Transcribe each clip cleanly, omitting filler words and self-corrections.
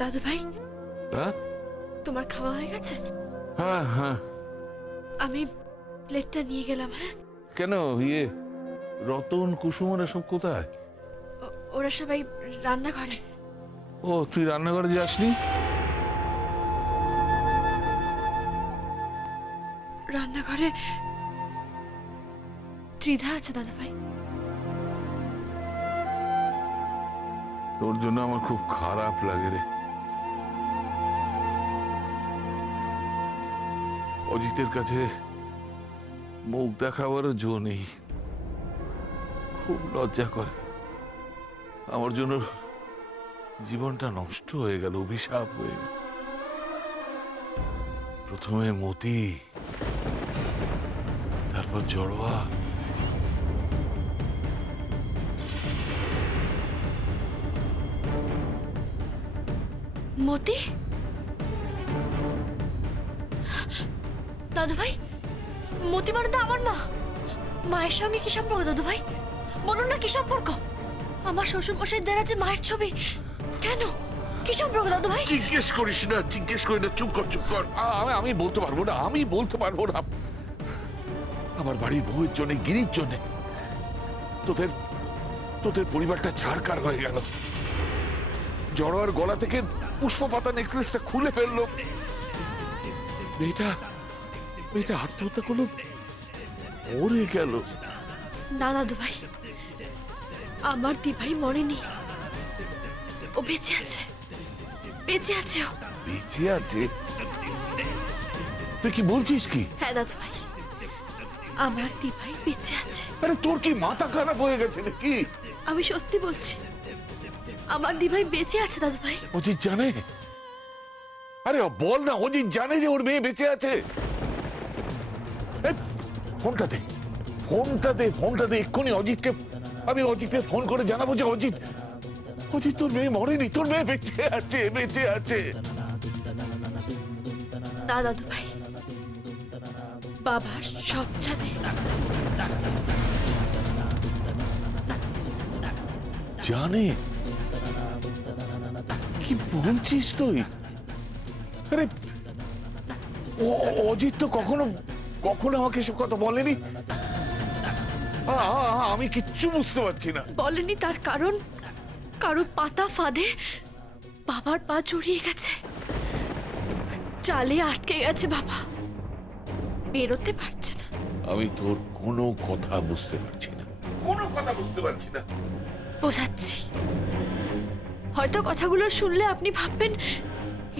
দাদু ভাই, হ্যাঁ তোমার খাওয়া হয়ে গেছে? হ্যাঁ হ্যাঁ। আমি প্লেটটা নিয়ে গেলাম। হ্যাঁ, কেন ইয়ে রতন কুসুমরা সব কোথায়? ওরা সবাই রান্নাঘরে। ও তুই রান্নাঘরে যাসনি? রান্নাঘরে ত্রিধা আছে দাদু ভাই। তোর জন্য আমার খুব খারাপ লাগে রে। অজিতের কাছে মুখ দেখাবারও জো নেই। খুব লজ্জা করে। আমার জন্য জীবনটা নষ্ট হয়ে গেল, অভিশাপ হয়ে গেল। প্রথমে মতি, তারপর জড়োয়া। মতি? দাদু ভাই, মতি মানে তো আমার মা। মায়ের সঙ্গে কি সম্পর্ক দাদু ভাই? বলুন না কি সম্পর্ক? আমার শ্বশুর মশাই দেওয়া যে মায়ের ছবি, কেন? কি সম্পর্ক দাদু ভাই? জিজ্ঞেস করিস না, জিজ্ঞেস করি না, চুপ কর চুপ কর। আমি বলতে পারবো না, আমি বলতে পারবো না। আমার বাড়ির বউয়ের জন্য, গিরির জন্য তোদের তোদের পরিবারটা ছাড়কার হয়ে গেল। জড়োয়ার গলা থেকে পুষ্প পাতা নেকলেসটা খুলে ফেললো। মেয়েটা মেয়েটা আত্মহত্যা করলো, মরে গেল। না দাদু ভাই, আমার দি ভাই মরেনি, ও বেঁচে আছে, বেঁচে আছে ও। বেঁচে আছে? তুই কি বলছিস কি? হ্যাঁ দাদু ভাই, আমার দি ভাই বেঁচে আছে। আরে তোর কি মাথা খারাপ হয়ে গেছে নাকি? আমি সত্যি বলছি, আমার দি ভাই বেঁচে আছে দাদু ভাই। অজিত জানে? আরে বল না, অজিত জানে যে ওর মেয়ে বেঁচে আছে? ফোনটা দে, ফোনটা দে, ফোনটা দে এক্ষুনি অজিতকে। আমি অজিতকে ফোন করে জানাবো যে অজিত, অজিত তোর মেয়ে মরেনি, তোর মেয়ে বেঁচে আছে, বেঁচে আছে। না দাদু ভাই, বাবা সব জানে। জানে? কি বলছিস তুই? আরে অজিত তো কখনো কখনো আমাকে এসব কথা বলেনি। আমি কিচ্ছু বুঝতে পারছি না। বলেনি তার কারণ, কারো পাতা ফাঁদে বাবার পা জড়িয়ে গেছে, চালে আটকে গেছে বাবা, বেরোতে পারছে না। আমি তোর কোনো কথা বুঝতে পারছি না, কোনো কথা বুঝতে পারছি না। বোঝাচ্ছি, হয়তো কথাগুলো শুনলে আপনি ভাববেন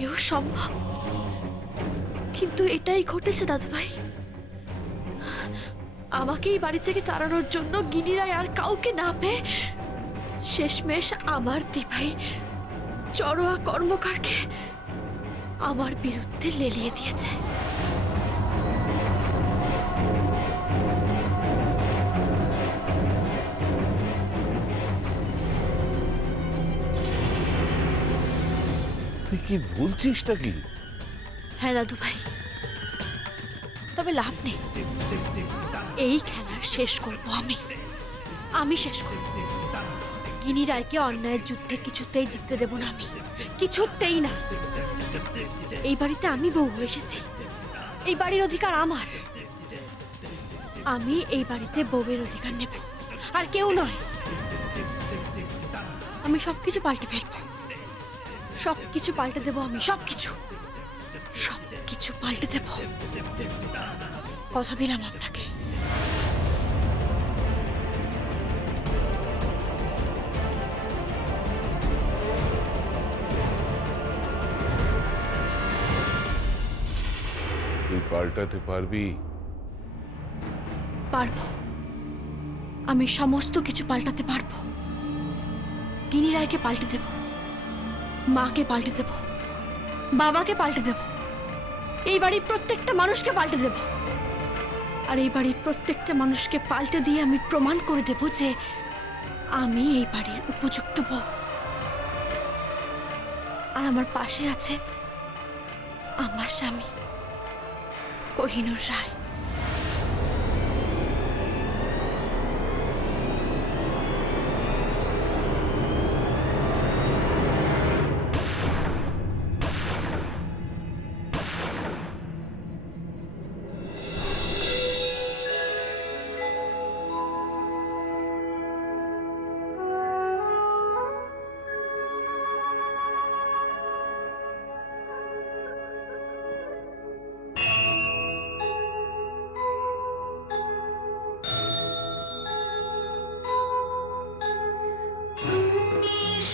এও সম্ভব, কিন্তু এটাই ঘটেছে দাদু ভাই। আমাকে এই বাড়ি থেকে তাড়ানোর জন্য গিনিরায় আর কাউকে না পেয়ে শেষমেশ আমার দিভাই চড়োয়া কর্মকারকে আমার বিরুদ্ধে লেলিয়ে দিয়েছে। তুই কি বলছিসটা কি? হ্যাঁ দাদু ভাই, তবে লাভ নেই, এই খেলা শেষ করব আমি, আমি শেষ করব। গিনি রায়কে অন্যায়ের যুদ্ধে কিছুতেই জিততে দেব না আমি, কিছুতেই না। এই বাড়িতে আমি বউ হয়ে এসেছি, এই বাড়ির অধিকার আমার। আমি এই বাড়িতে বউয়ের অধিকার নেব, আর কেউ নয়। আমি সবকিছু পাল্টে ফেলবো, সবকিছু পাল্টে দেব আমি, সবকিছু সবকিছু পাল্টে দেব, কথা দিলাম আপনাকে। তুই পাল্টাতে পারবি? পারবো, আমি সমস্ত কিছু পাল্টাতে পারবো। গিনি রায়কে পাল্টে দেব, মাকে পাল্টে দেব, বাবাকে পাল্টে দেব, এই বাড়ির প্রত্যেকটা মানুষকে পাল্টে দেব। আর এই বাড়ির প্রত্যেকটা মানুষকে পাল্টে দিয়ে আমি প্রমাণ করে দেব যে আমি এই বাড়ির উপযুক্ত বউ। আর আমার পাশে আছে আমার স্বামী কোহিনূর রায়।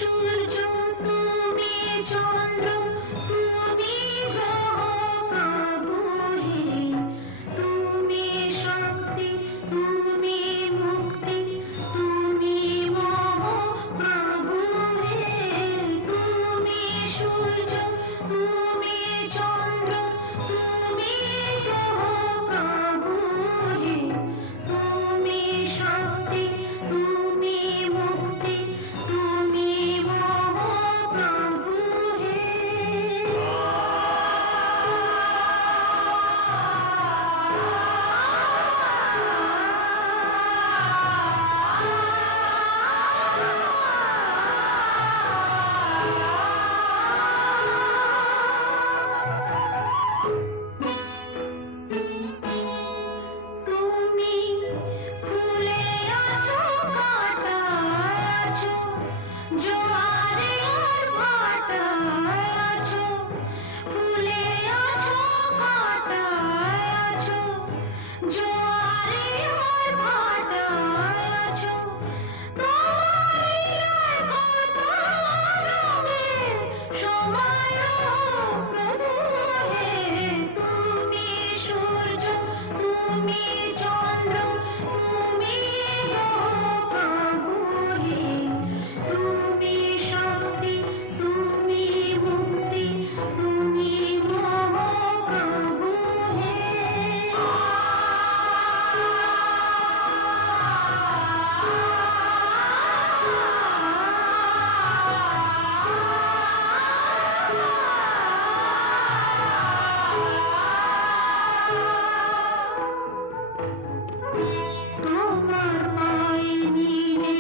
সূর্য তুমি চন্দ্র তুমি গ্রহ প্রভু হে তুমি শক্তি তুমি মুক্তি তুমি মোহ প্রভু হে তুমি সূর্য তুমি চন্দ্র তুমি গ্রহ প্রভু হে তুমি শক্তি তুমি মুক্তি তুমি মোহ প্রভু হে তুমি ফুলে আছো কাঁটায় আছো জোয়ারে আর ভাটায় আছো ফুলে আছো কাঁটায় আছো জোয়ারে আর ভাটায় আছো তোমারই আর কত রঙে সময় প্রভু হে তুমি সূর্য তুমি চন্দ্র তুমি গ্রহ প্রভু হে তুমি শক্তি তুমি মুক্তি তুমি মোহ প্রভু তোমার পায়ে নিজে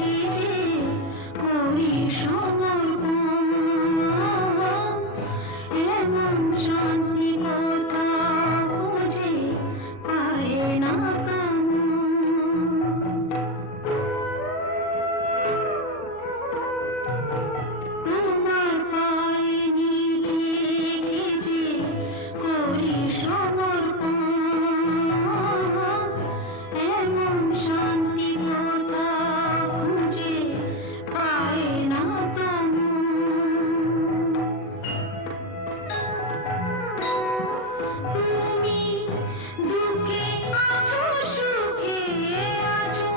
নিজে করি সমর্পণ এমন শান্তি কথা খুঁজে পায় না তোমার পায়ে নিজে নিজে করি সমর্পণ এমন শান্তি কথা খুঁজে পায় না তুমি দুঃখে আছো সুখে আছো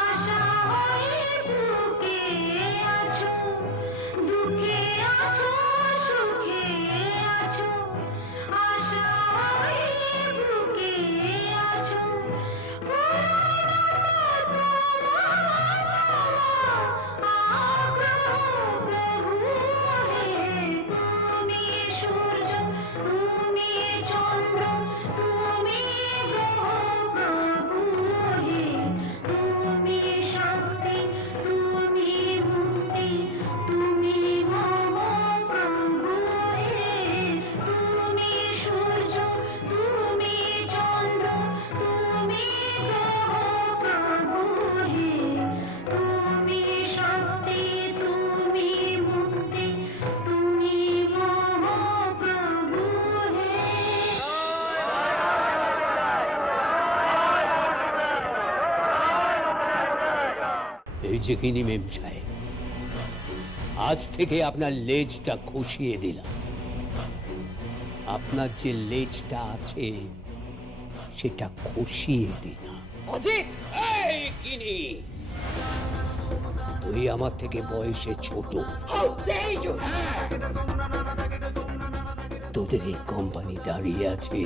আশা হয়ে বুকে আছো দুঃখে আছো সুখে আছো আশা হয়ে বুকে আছো তুমি সূর্য তুমি চন্দ্র তুমি গ্রহ প্রভু হে তুমি শক্তি তুমি মুক্তি তুমি মোহ প্রভু হে তুমি সূর্য তুমি চন্দ্র তুমি গ্রহ প্রভু হে তুমি শক্তি তুমি মুক্তি তুমি মোহ প্রভু হে এই যে কিনি মেম সাহেব, আজ থেকে আপনার লেজটা খসিয়ে দিলাম। আপনার যে লেজটা আছে সেটা খসিয়ে দিলাম। অজিত, এই কিনি, তুই আমার থেকে বয়সে ছোট, how dare you! তোদের এই কোম্পানি দাঁড়িয়ে আছে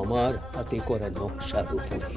আমার হাতে করা নকশার উপরে।